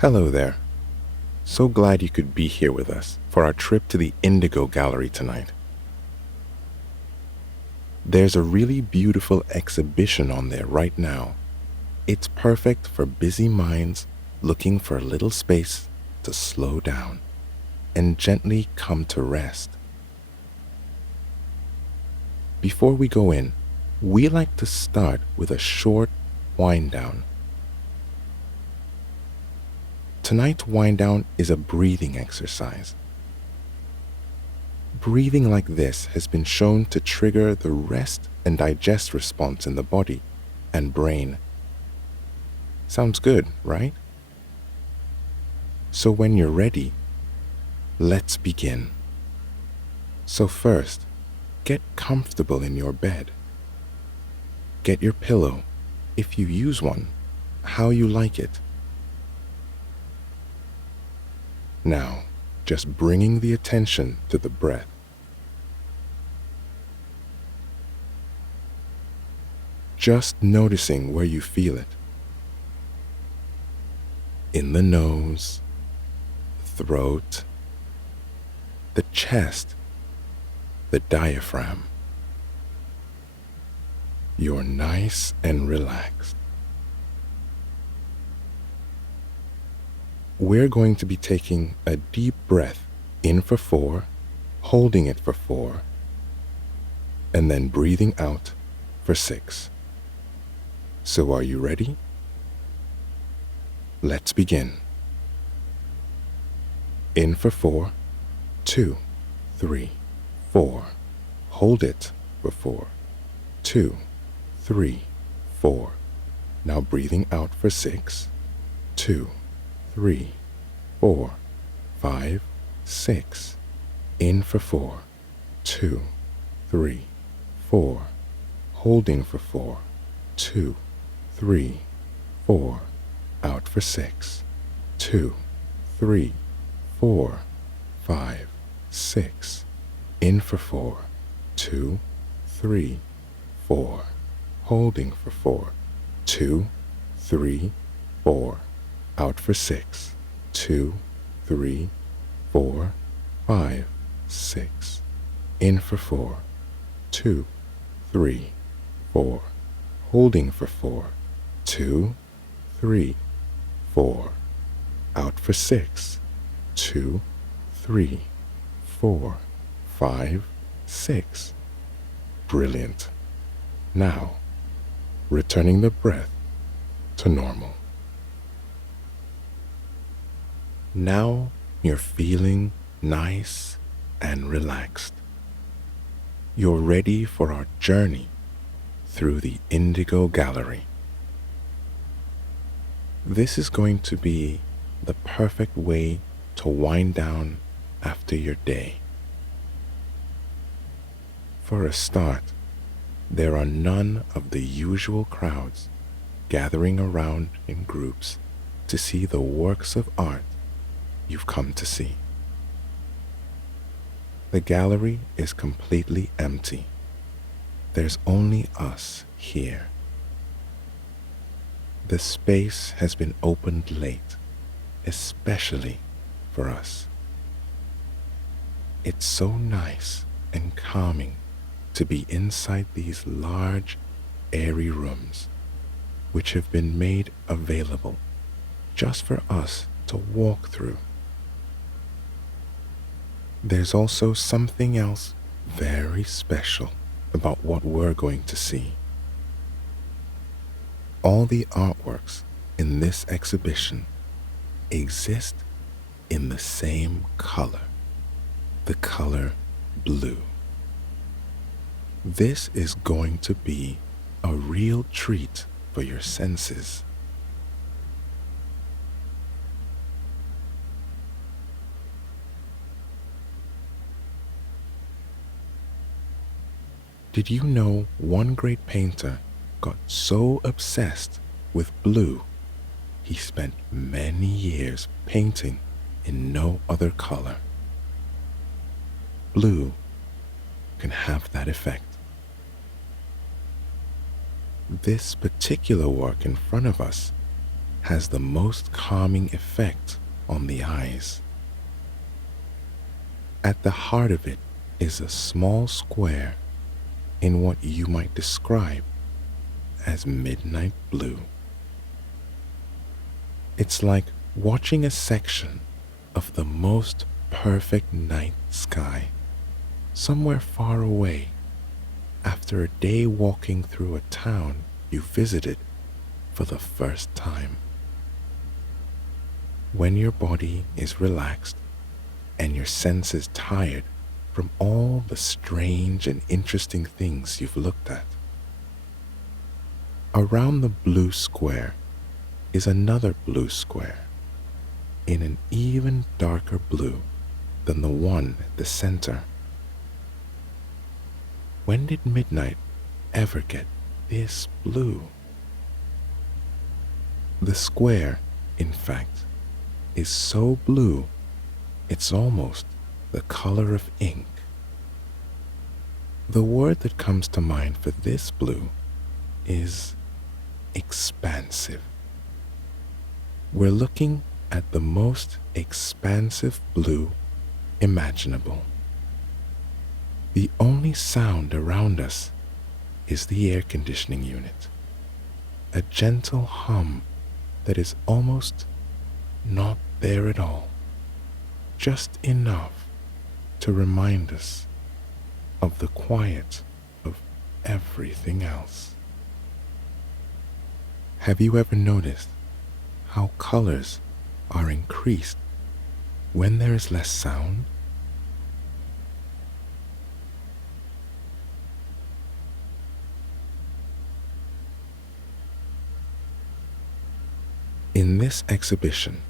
Hello there. So glad you could be here with us for our trip to the Indigo Gallery tonight. There's a really beautiful exhibition on there right now. It's perfect for busy minds looking for a little space to slow down and gently come to rest. Before we go in, we like to start with a short wind down. Tonight's wind down is a breathing exercise. Breathing like this has been shown to trigger the rest and digest response in the body and brain. Sounds good, right? So when you're ready, let's begin. So first, get comfortable in your bed. Get your pillow, if you use one, how you like it. Now, just bringing the attention to the breath. Just noticing where you feel it. In the nose, throat, the chest, the diaphragm. You're nice and relaxed. We're going to be taking a deep breath in for 4, holding it for 4, and then breathing out for 6. So are you ready? Let's begin. In for 4, 2, 3, 4. Hold it for 4, 2, 3, 4. Now breathing out for 6, 2, 3, 4, 5, 6. In for 4, 2, 3, 4. Holding for 4, 2, 3, 4. Out for 6, 2, 3, 4, 5, 6. In for 4, 2, 3, 4. Holding for 4, 2, 3, 4. Out for 6, 2, 3, 4, 5, 6. In for 4, 2, 3, 4. Holding for 4, 2, 3, 4. Out for 6, 2, 3, 4, 5, 6. Brilliant. Now, returning the breath to normal. Now you're feeling nice and relaxed. You're ready for our journey through the Indigo Gallery. This is going to be the perfect way to wind down after your day. For a start, there are none of the usual crowds gathering around in groups to see the works of art you've come to see. The gallery is completely empty. There's only us here. The space has been opened late, especially for us. It's so nice and calming to be inside these large, airy rooms, which have been made available just for us to walk through. There's also something else very special about what we're going to see. All the artworks in this exhibition exist in the same color, the color blue. This is going to be a real treat for your senses. Did you know one great painter got so obsessed with blue, he spent many years painting in no other color? Blue can have that effect. This particular work in front of us has the most calming effect on the eyes. At the heart of it is a small square in what you might describe as midnight blue. It's like watching a section of the most perfect night sky somewhere far away after a day walking through a town you visited for the first time. When your body is relaxed and your senses tired from all the strange and interesting things you've looked at. Around the blue square is another blue square in an even darker blue than the one at the center. When did midnight ever get this blue? The square, in fact, is so blue it's almost the color of ink. The word that comes to mind for this blue is expansive. We're looking at the most expansive blue imaginable. The only sound around us is the air conditioning unit, a gentle hum that is almost not there at all, just enough to remind us of the quiet of everything else. Have you ever noticed how colors are increased when there is less sound? In this exhibition,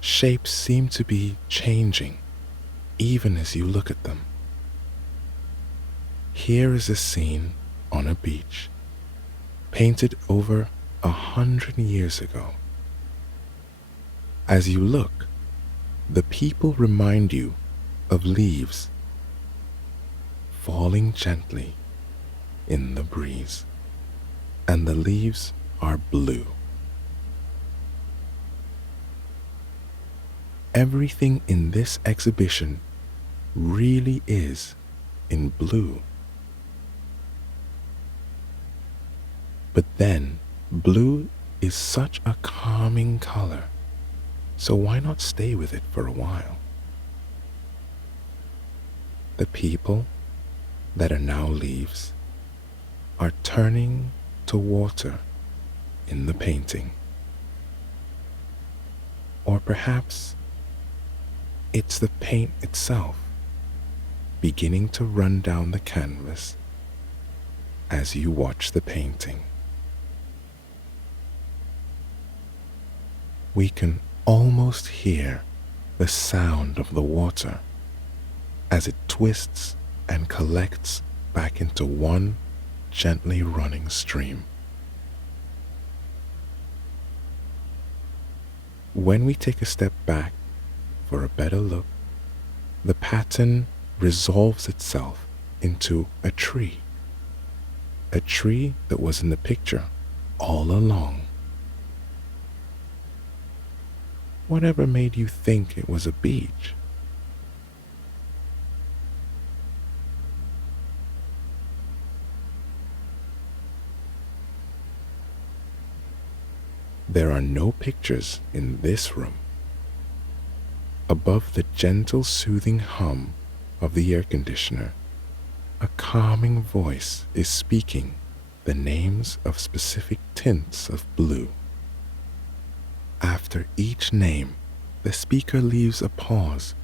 shapes seem to be changing even as you look at them. Here is a scene on a beach, painted over 100 years ago. As you look, the people remind you of leaves falling gently in the breeze, and the leaves are blue. Everything in this exhibition really is in blue. But then, blue is such a calming color, so why not stay with it for a while? The people that are now leaves are turning to water in the painting. Or perhaps it's the paint itself beginning to run down the canvas as you watch the painting. We can almost hear the sound of the water as it twists and collects back into one gently running stream. When we take a step back for a better look, the pattern resolves itself into a tree that was in the picture all along. Whatever made you think it was a beach? There are no pictures in this room. Above the gentle, soothing hum of the air conditioner, a calming voice is speaking the names of specific tints of blue. After each name, the speaker leaves a pause,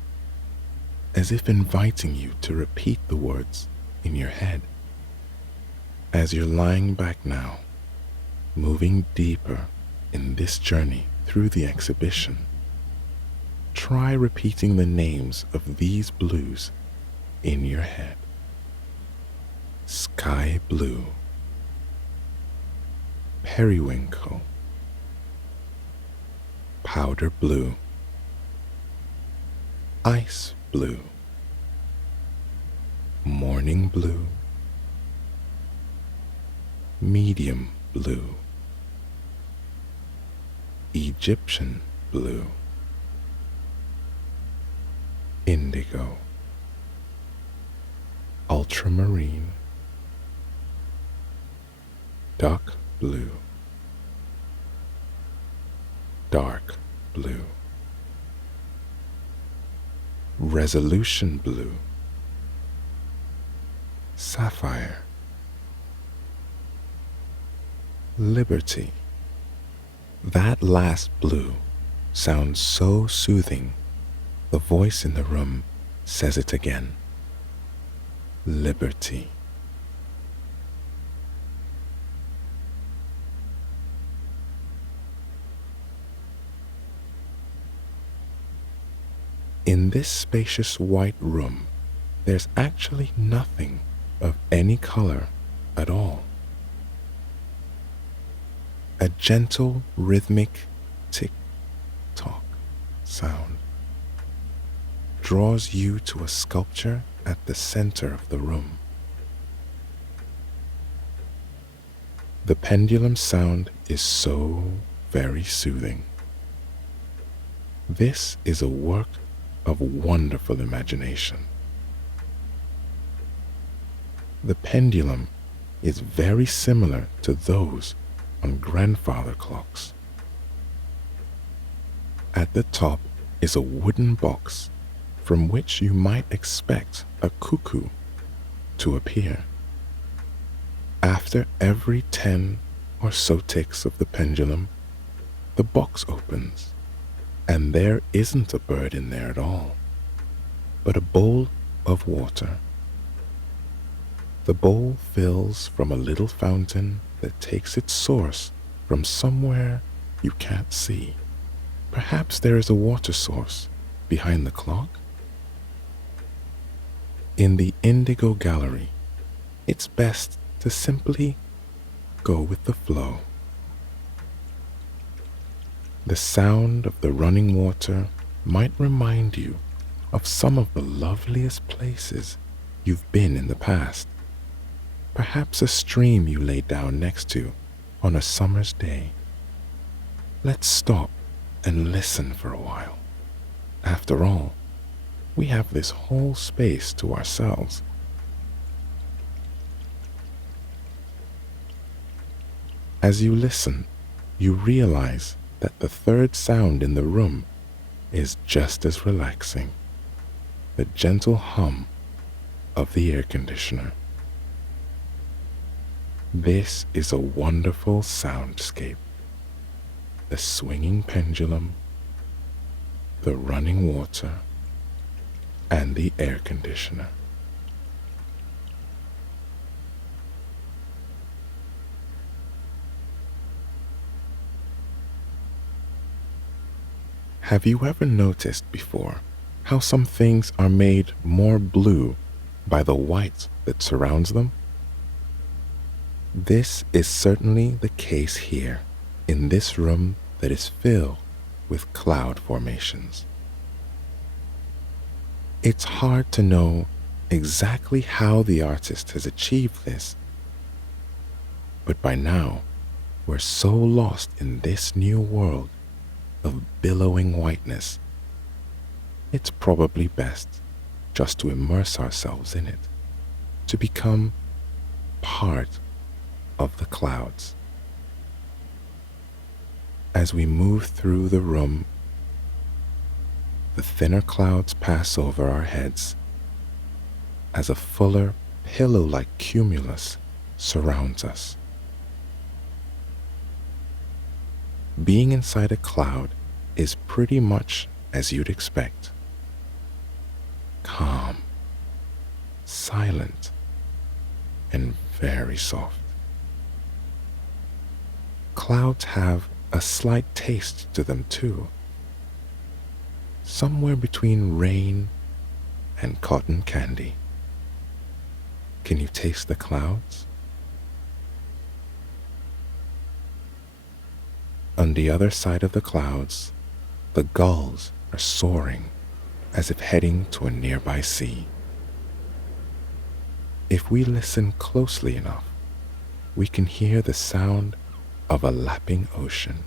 as if inviting you to repeat the words in your head. As you're lying back now, moving deeper in this journey through the exhibition, try repeating the names of these blues in your head. Sky blue, periwinkle, powder blue, ice blue, morning blue, medium blue, Egyptian blue, indigo, ultramarine, dark blue, dark blue, resolution blue, sapphire, liberty. That last blue sounds so soothing, the voice in the room says it again. Liberty. In this spacious white room, there's actually nothing of any color at all. A gentle rhythmic tick-tock sound draws you to a sculpture at the center of the room. The pendulum sound is so very soothing. This is a work of wonderful imagination. The pendulum is very similar to those on grandfather clocks. At the top is a wooden box from which you might expect a cuckoo to appear. After every 10 or so ticks of the pendulum, the box opens, and there isn't a bird in there at all, but a bowl of water. The bowl fills from a little fountain that takes its source from somewhere you can't see. Perhaps there is a water source behind the clock? In the Indigo Gallery, it's best to simply go with the flow. The sound of the running water might remind you of some of the loveliest places you've been in the past. Perhaps a stream you lay down next to on a summer's day. Let's stop and listen for a while. After all, we have this whole space to ourselves. As you listen, you realize that the third sound in the room is just as relaxing, the gentle hum of the air conditioner. This is a wonderful soundscape. The swinging pendulum, the running water, and the air conditioner. Have you ever noticed before how some things are made more blue by the white that surrounds them? This is certainly the case here in this room that is filled with cloud formations. It's hard to know exactly how the artist has achieved this, but by now we're so lost in this new world of billowing whiteness, it's probably best just to immerse ourselves in it, to become part of the clouds. As we move through the room, the thinner clouds pass over our heads as a fuller, pillow-like cumulus surrounds us. Being inside a cloud is pretty much as you'd expect. Calm, silent, and very soft. Clouds have a slight taste to them too, somewhere between rain and cotton candy. Can you taste the clouds? On the other side of the clouds, the gulls are soaring as if heading to a nearby sea. If we listen closely enough, we can hear the sound of a lapping ocean.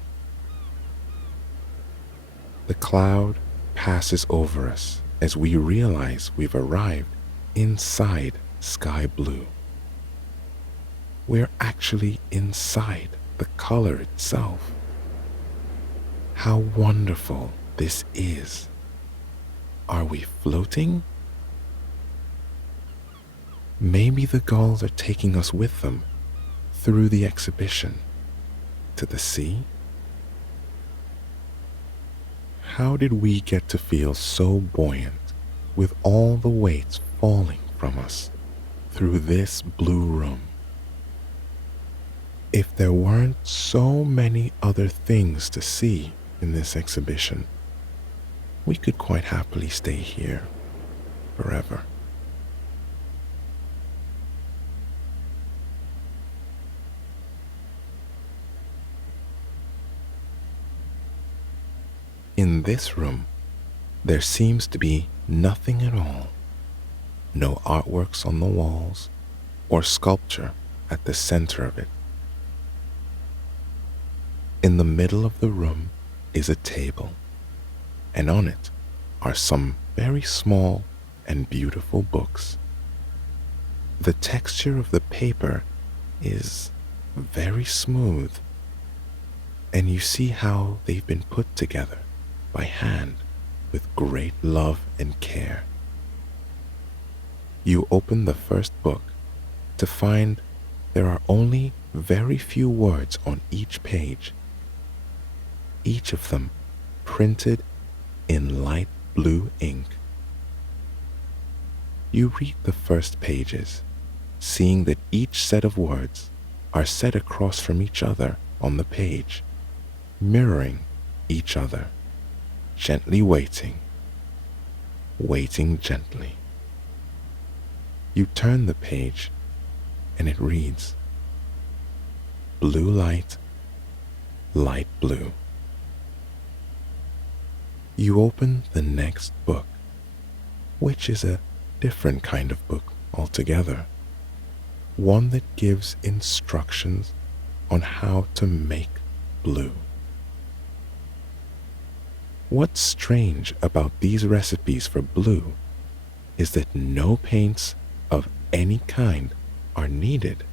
The cloud passes over us as we realize we've arrived inside sky blue. We're actually inside the color itself. How wonderful this is. Are we floating? Maybe the gulls are taking us with them through the exhibition to the sea? How did we get to feel so buoyant with all the weights falling from us through this blue room? If there weren't so many other things to see in this exhibition, we could quite happily stay here forever. In this room, there seems to be nothing at all. No artworks on the walls or sculpture at the center of it. In the middle of the room is a table, and on it are some very small and beautiful books. The texture of the paper is very smooth, and you see how they've been put together by hand with great love and care. You open the first book to find there are only very few words on each page, each of them printed in light blue ink. You read the first pages, seeing that each set of words are set across from each other on the page, mirroring each other, gently waiting gently. You turn the page and it reads, Blue light, light blue. You open the next book, which is a different kind of book altogether, one that gives instructions on how to make blue. What's strange about these recipes for blue is that no paints of any kind are needed.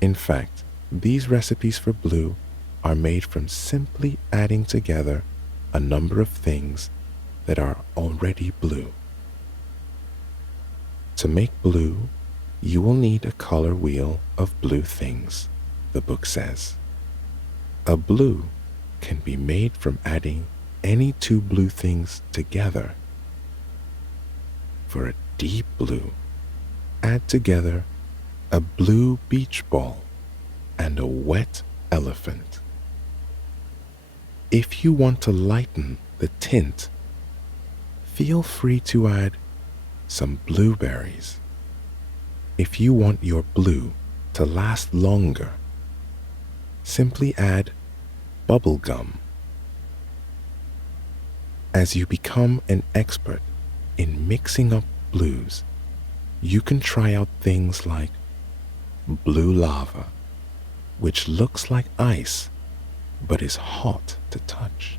In fact, these recipes for blue are made from simply adding together a number of things that are already blue. To make blue, you will need a color wheel of blue things, the book says. A blue can be made from adding any two blue things together. For a deep blue, add together a blue beach ball and a wet elephant. If you want to lighten the tint, feel free to add some blueberries. If you want your blue to last longer, simply add bubble gum. As you become an expert in mixing up blues, you can try out things like blue lava, which looks like ice but is hot to touch.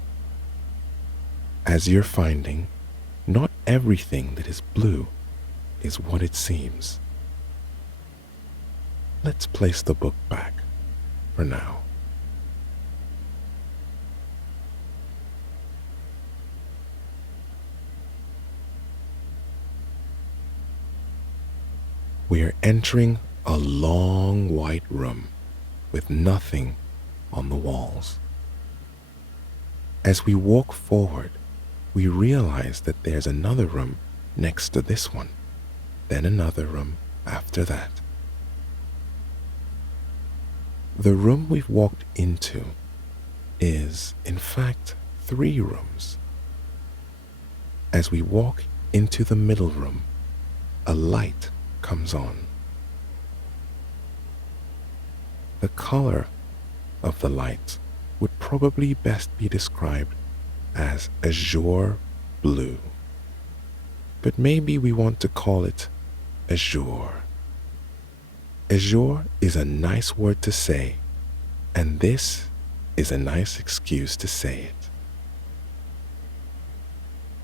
As you're finding, not everything that is blue is what it seems. Let's place the book back for now. We are entering a long white room with nothing on the walls. As we walk forward, we realize that there's another room next to this one, then another room after that. The room we've walked into is, in fact, 3 rooms. As we walk into the middle room, a light comes on. The color of the light would probably best be described as azure blue, but maybe we want to call it azure. Azure is a nice word to say, and this is a nice excuse to say it.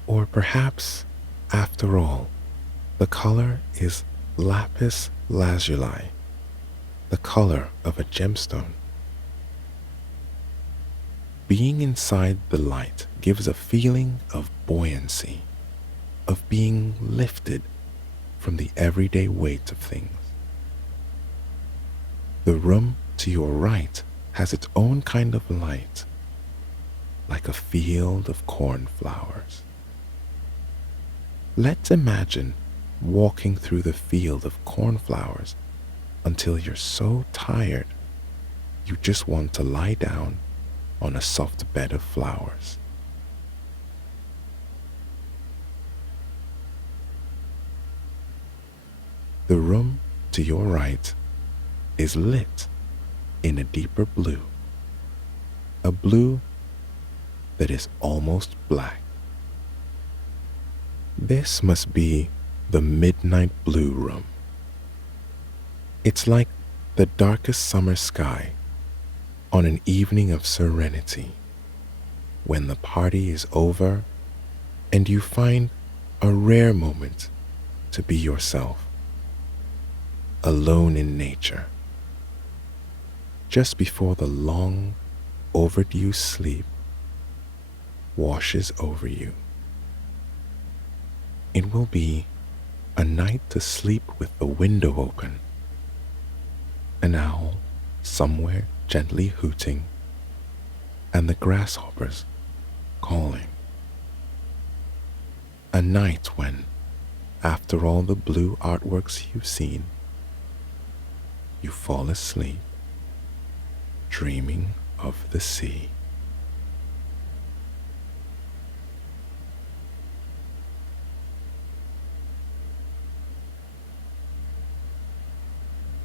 Or perhaps, after all, the color is lapis lazuli, the color of a gemstone. Being inside the light gives a feeling of buoyancy, of being lifted from the everyday weight of things. The room to your right has its own kind of light, like a field of cornflowers. Let's imagine walking through the field of cornflowers until you're so tired you just want to lie down on a soft bed of flowers. The room to your right is lit in a deeper blue, a blue that is almost black. This must be the midnight blue room. It's like the darkest summer sky on an evening of serenity, when the party is over and you find a rare moment to be yourself, alone in nature, just before the long overdue sleep washes over you. It will be a night to sleep with the window open, an owl somewhere gently hooting, and the grasshoppers calling. A night when, after all the blue artworks you've seen, you fall asleep, dreaming of the sea.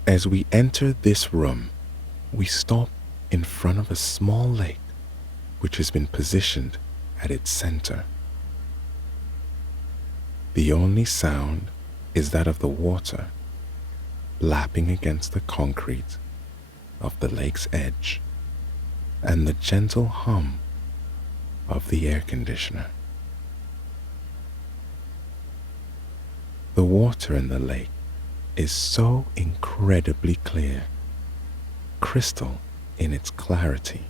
As we enter this room, we stop in front of a small lake which has been positioned at its center. The only sound is that of the water lapping against the concrete of the lake's edge and the gentle hum of the air conditioner. The water in the lake is so incredibly clear, crystal in its clarity.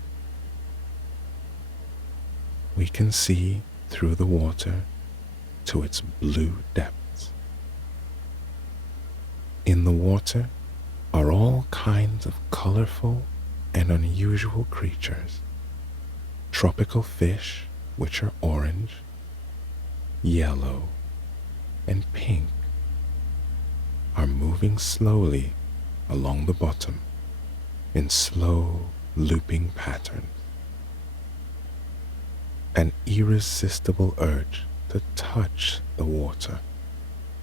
We can see through the water to its blue depths. In the water are all kinds of colorful and unusual creatures. Tropical fish, which are orange, yellow, and pink, are moving slowly along the bottom in slow, looping patterns. An irresistible urge to touch the water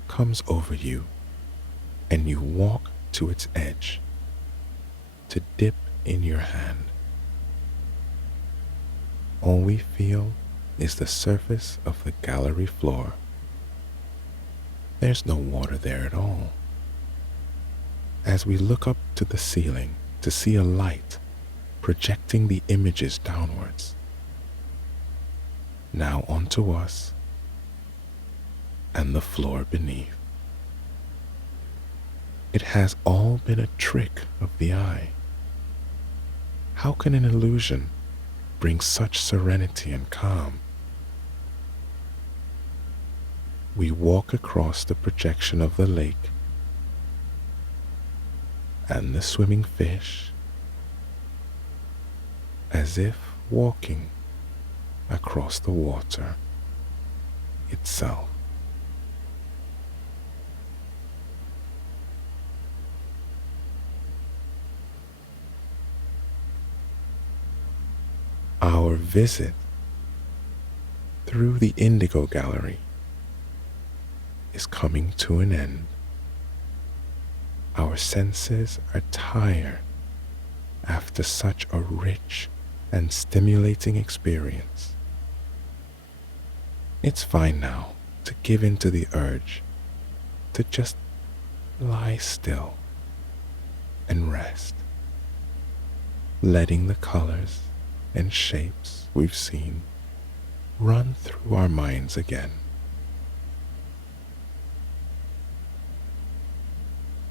comes over you, and you walk to its edge to dip in your hand. All we feel is the surface of the gallery floor. There's no water there at all. As we look up to the ceiling to see a light projecting the images downwards, now onto us and the floor beneath. It has all been a trick of the eye. How can an illusion bring such serenity and calm? We walk across the projection of the lake, and the swimming fish, as if walking across the water itself. Our visit through the Indigo Gallery is coming to an end. Our senses are tired after such a rich and stimulating experience. It's fine now to give in to the urge to just lie still and rest, letting the colors and shapes we've seen run through our minds again.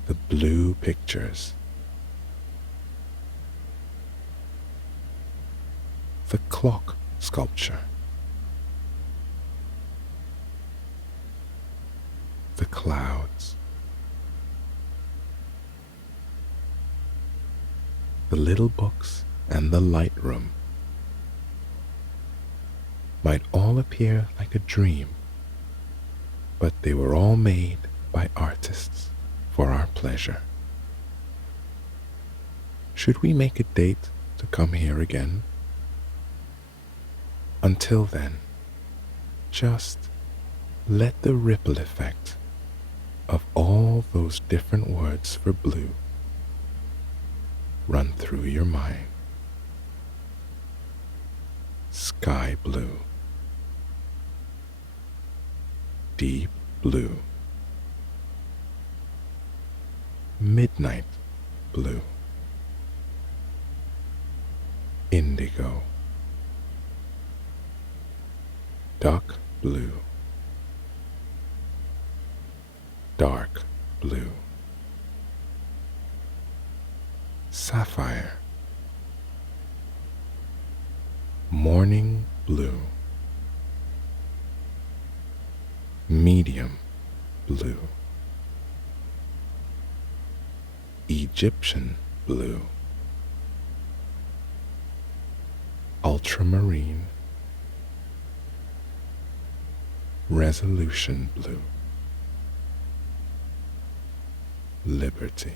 The blue pictures, the clock sculpture, the clouds, the little books and the light room might all appear like a dream, but they were all made by artists for our pleasure. Should we make a date to come here again? Until then, just let the ripple effect of all those different words for blue run through your mind. Sky blue, deep blue, midnight blue, indigo, duck blue, dark blue, sapphire, morning blue, medium blue, Egyptian blue, ultramarine, resolution blue, liberty.